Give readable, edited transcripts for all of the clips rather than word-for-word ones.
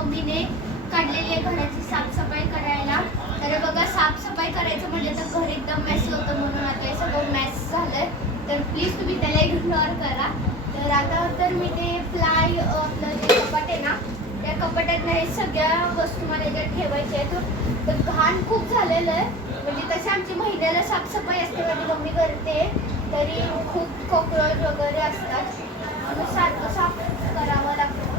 मम्मीने काढलेली आहे घराची साफसफाई करायला. तर बघा साफसफाई करायचं म्हणजे तर घर एकदम मेस होतं म्हणून आता हे सगळं मेस झालंय. तर प्लीज तुम्ही त्याला इग्नोर करा. तर आता तर मी ते प्लाय आपलं जे कपाट आहे ना त्या कपाटात हे सगळ्या वस्तू मला याच्यात ठेवायच्या आहेत. तर घाण खूप झालेलं आहे म्हणजे तशी आमची महिन्याला साफसफाई असते माझी मम्मी करते तरी खूप कॉक्रोच वगैरे असतात म्हणून सारखं साफ करावं लागतं.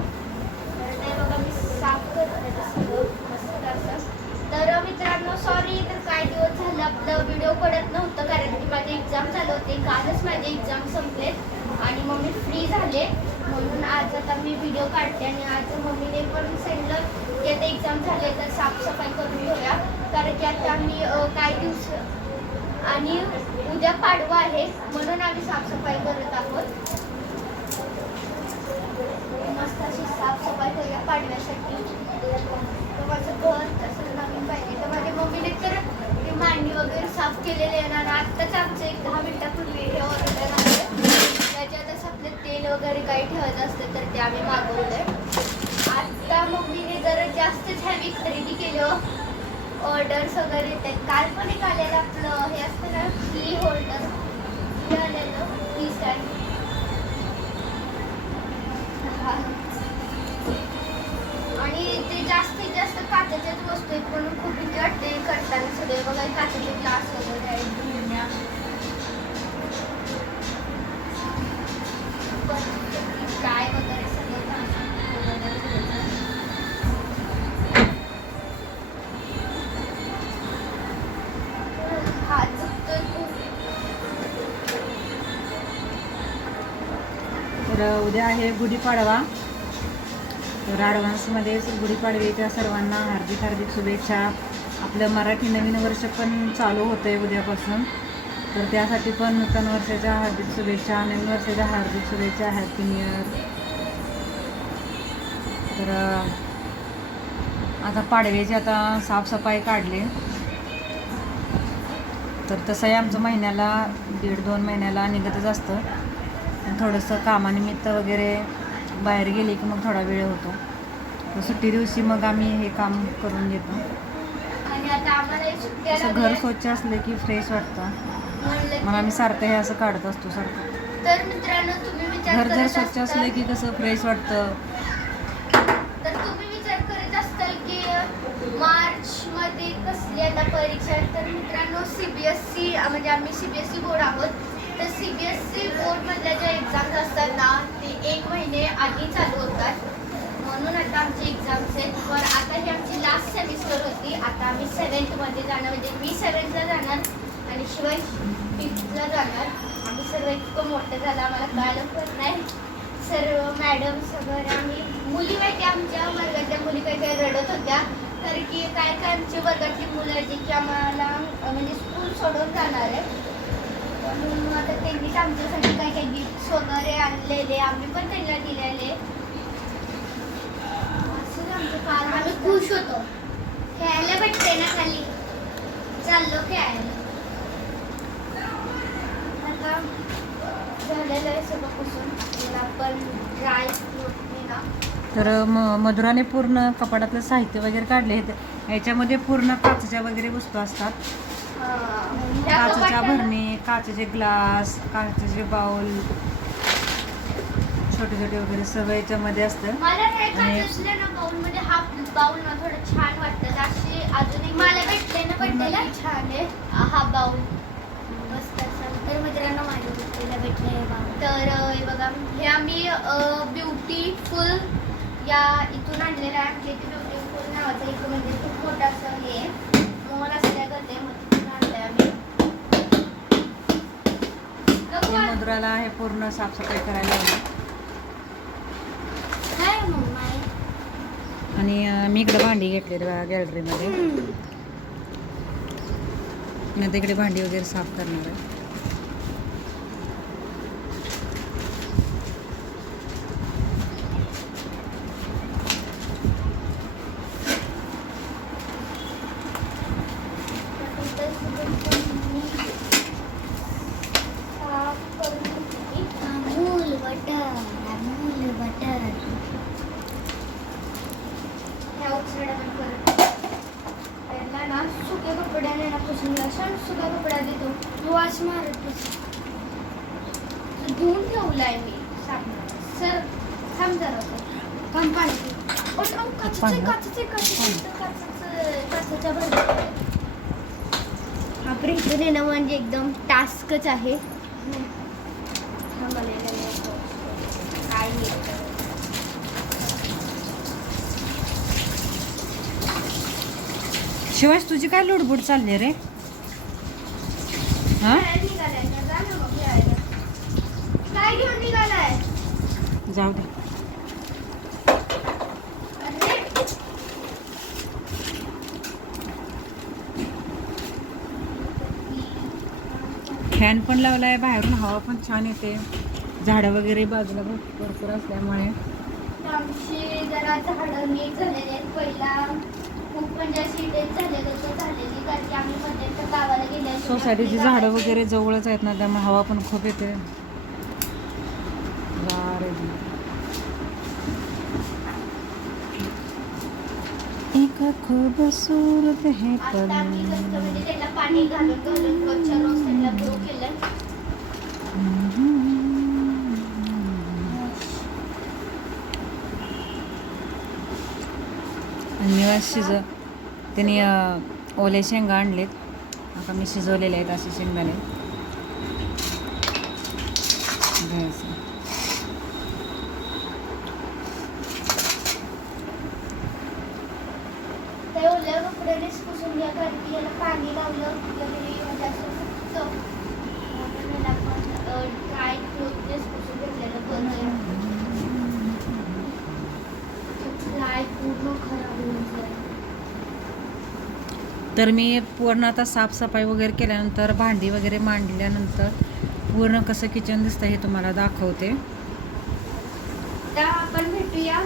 तर ते बघा मी साफ करते सगळं मस्त असं. तर मित्रांनो सॉरी तर काही दिवस झालं आपलं व्हिडिओ पडत नव्हतं कारण की माझे एक्झाम चालू होते. कालच माझे एक्झाम संपलेत आणि मम्मी फ्री झाले म्हणून आज आता मी व्हिडिओ काढते. आणि आज मम्मीने पण सांगितलं की आता एक्झाम झाले तर साफसफाई करून घेऊया कारण की आता आम्ही काही दिवस आणि उद्या पाडवा आहे म्हणून आम्ही साफसफाई करत आहोत. मस्त अशी साफसफाई करूया पाडव्यासाठी. तर माझं घर तसं नवीन पाहिजे. तर माझ्या मम्मीने तर ते मांडी वगैरे साफ केलेले आहे ना आत्ताच आमचं एक 10 मिनिटापूर्वी हे ऑर्डर आलं त्याच्यातच आपलं तेल वगैरे काही ठेवायचं असतं तर ते आम्ही मागवलंय. आत्ता मम्मीने जरा जास्तच हॅवी खरेदी केलं. ऑर्डर्स वगैरे येतात. काल पण एक आलेलं आपलं हे असतं ना की होल्डर हे आलेलं की स्टँड आणि ते जास्तीत जास्त काचेच्याच वस्तू आहेत म्हणून खूप भीती वाटते करताना. सगळे बघा काचेचे ग्लास वगैरे आहेत धुण्या काय वगैरे सगळं हात चुकतोय खूप. तर उद्या आहे गुढीपाडवा. तर ॲडव्हान्समध्ये गुढीपाडव्याच्या सर्वांना हार्दिक हार्दिक शुभेच्छा. आपलं मराठी नवीन वर्ष पण चालू होतं आहे उद्यापासून तर त्यासाठी पण नूतन वर्षाच्या हार्दिक शुभेच्छा. नवीन वर्षाच्या हार्दिक शुभेच्छा. Happy new year. तर आता पाडव्याची आता साफसफाई काढली तर तसंही आमचं महिन्याला 1.5-2 महिन्याला निघतच असतं. थोडंसं कामानिमित्त वगैरे बाहेर गेले की मग थोडा वेळ होतो. तर सुट्टी दिवशी मग आम्ही हे काम करून घेतो. आणि आता आम्हाला सुट्ट्या असं घर स्वच्छ असलं की फ्रेश वाटतं मग आम्ही सारखं हे असं काढत असतो सारखं. तर मित्रांनो तुम्ही विचार घर जर करत स्वच्छ असताल असलं की कसं फ्रेश वाटतं. तर तुम्ही विचार करत असताल की मार्च मध्ये कसली आता परीक्षा आहे. तर मित्रांनो सीबीएसई म्हणजे आम्ही सीबीएसई बोर्ड आहोत. तर सीबीएसई बोर्डमधल्या ज्या एक्झाम्स असतात ना ते 1 महिने आधी चालू होतात म्हणून आता आमची एक्झाम्स आहेत. पण आता ही आमची लास्ट सेमिस्टर होती. आता आम्ही 7th जाणार म्हणजे मी 7thला जाणार आणि शिवाय 5thला जाणार. आम्ही सर्व इतकं मोठं झालं आम्हाला कळलं पण नाही. सर्व मॅडम्स वगैरे आम्ही मुली माहिती आमच्या वर्गातल्या मुली काही काही रडत होत्या कारण की काय काय आमची वर्गातली मुलं आहेत की आम्हाला म्हणजे स्कूल सोडून जाणार आहे म्हणून आता त्यांनीच आमच्यासाठी काही काही गिफ्ट्स वगैरे आणलेले आम्ही पण त्यांना दिलेले. असं आमचं फार आम्ही खुश होतो. खेळायला भेटते ना खाली चाललो खेळायला. आता झालेलं आहे सगळं पुसून त्याला आपण ड्राय फ्रूटने ना. तर मधुराने पूर्ण कपाटातलं साहित्य वगैरे काढले. याच्यामध्ये पूर्ण काचेच्या वगैरे वस्तू असतात. काचेच्या भरणी, काचेचे ग्लास, काचेचे बाउल, छोटे छोटे वगैरे सगळं याच्यामध्ये असतं. मला नाही काचेतल्या ना बाउल मध्ये हा बाउल ना थोडं छान वाटतं. अशी अजून एक मला भेटले ना भेटलेला छान आहे हा बाउल मस्त असं. तर मित्रांनो माझ्या भेटलेला भेटले बाउल. तर हे बघा हे आम्ही ब्युटीफुल या इथून आणलेलं आहे. आमच्या इथे ब्युटीफुल नावाचं एक म्हणजे खूप मोठं असं हे मॉल असल्या करते मग तिथून आणलंय आम्ही. मधुराला हे पूर्ण साफसफाई करायला हवी. आणि मी इकडे भांडी घेतलेली बघा गॅलरीमध्ये. मी आता इकडे भांडी वगैरे साफ करणार आहे. धुवून ठेवलाय मी साप. सर थांब जरा थांब पाणी पी. ओ, थांब, काचेच्या भरल्या. आपल्या इकडे येणं म्हणजे एकदम टास्कच आहे. काय नाही. शिवाय तुझी काय लुडबुड चालली रे? हा काय घेऊन निघालाय? जाऊ दे. फॅन पण लावलाय, बाहेरून हवा पण छान येते, झाडं वगैरे बाजूला भरपूर असल्यामुळे. आमची जरा झाडं नीट झालेली आहेत. पहिला खूप म्हणजे अशी डेट झालेली कारण की आम्ही मध्यंतर गावाला गेल्या सोसायटीची झाडं वगैरे जवळच आहेत ना, त्यामुळे हवा पण खूप येते. एक खूबसूरत है आता आम्ही कसं म्हणजे त्याला पाणी घालून रोजच्या रोज त्यांना ग्रो केलं. आणि त्यांनी ओले शेंगा आणलेत. आता मी शिजवलेले आहेत असे शेंगदाणे. ते ओल्या कपड्यानेच पुसून घ्या कारण की याला पाणी लावलं वगैरे म्हणजे असं फुगतं. म्हणून याला आपण ड्राय क्लोथनेच पुसून घेतलेलं बरं. ड्राय पूर्ण खराब होऊन जाईल. तर मी पूर्ण आता साफसफाई वगैरे केल्यानंतर, भांडी वगैरे मांडल्यानंतर पूर्ण कसं किचन दिसतं हे तुम्हाला दाखवते. तर आपण भेटूया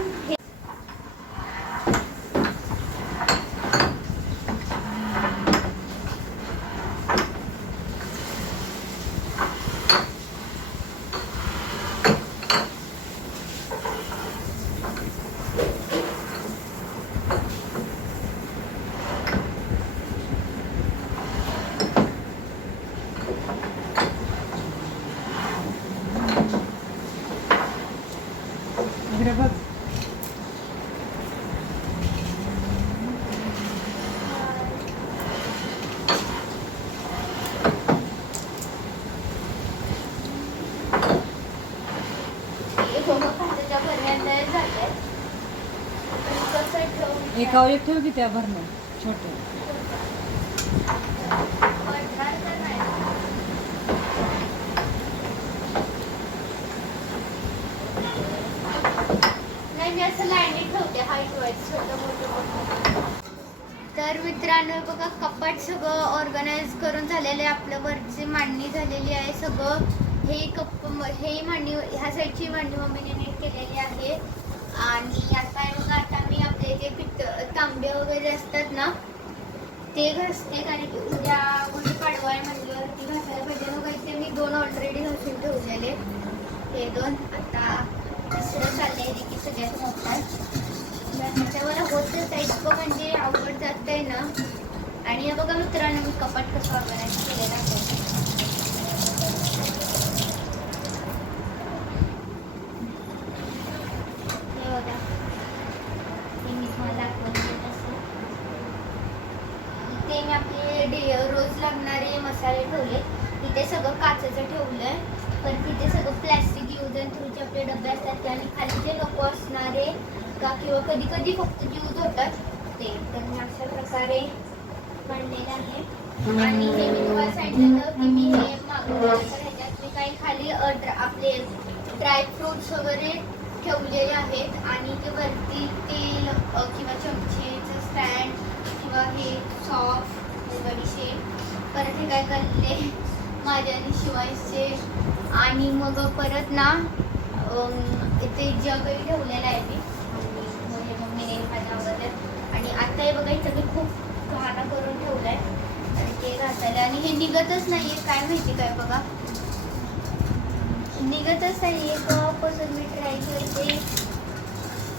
इकडे बघ. खात्याच्या भरण्यात झालंय. कसं ठेवून एकावर एक ठेव की त्या भरणं छोटे. पडणार तर नाही. नाही मी असं लाईनीत ठेवते हाईट वाईज छोटं मोठं. तर मित्रांनो बघा कपाट सगळं ऑर्गनाईज करून झालेलं आहे. आपलं वरची मांडणी झालेली आहे. सगळं हे मांडणी ह्या साईडची मांडणी मम्मीने नीट केलेली आहे. आणि आता आहे बघा आता मी आपले जे तांबे वगैरे असतात ना ते घासते कारण की उद्या गुढीपाडवा आहे म्हणल्यावरती घासायला पाहिजे ना. काही ते मी 2 ऑलरेडी घासून ठेवलेले. हे 2 आता तिसरं चाललंय की सगळ्यात मोठा. त्याच्यावर होतच आहे इतकं म्हणजे अवघड जात आहे ना. आणि हे बघा मित्रांनो मी कपाट कसं ऑर्गनाईज केलेलं आहे. हे बघा हे मी तुम्हाला दाखवते तसं. इथे मी आपले रोज लागणारे मसाले ठेवले. इथे सगळं काचेचं ठेवलंय पण तिथे सगळं प्लॅस्टिक यूज अँड थ्रूचे आपले डबे असतात ते आणि खाली जे नको असणारे का किंवा कधी कधी फक्त यूज होतात ते. तर मी अशा प्रकारे मांडलेलं आहे. आणि हे मी तुम्हाला सांगितलं की मी हे मागवलं तर ह्याच्यात मी काही खाली आपले ड्रायफ्रुट्स वगैरे ठेवलेले आहेत. आणि ते वरती तेल किंवा चमचेचं स्टँड किंवा हे सॉफ्ट बडीशेप परत हे काय करले माझ्या आणि शिवायचे. आणि मग परत ना इथे जगही ठेवलेलं आहे मी. मम्मीने माझ्या अगोदर. आणि आता हे बघा इथं मी खूप घाणा करून ठेवलाय आणि ते घासायला. आणि हे निघतच नाहीये काय माहिती काय बघा निघतच नाहीये. कपासून मी ट्राय करते.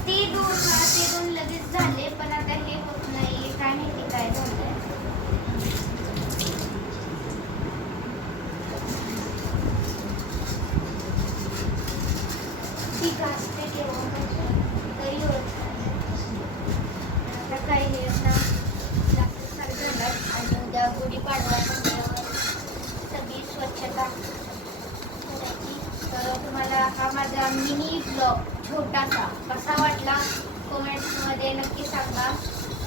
ते 2 लगेच झाले पण आता हे होत नाहीये काय माहिती काय झालंय. कमेंटमध्ये नक्की सांगा.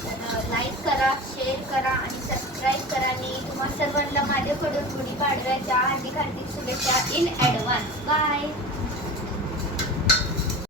तर लाईक करा, शेअर करा आणि सबस्क्राईब करा. आणि तुम्हा सर्वांना माझ्याकडून गुढीपाडव्याच्या हार्दिक हार्दिक शुभेच्छा इन ॲडव्हान्स. बाय.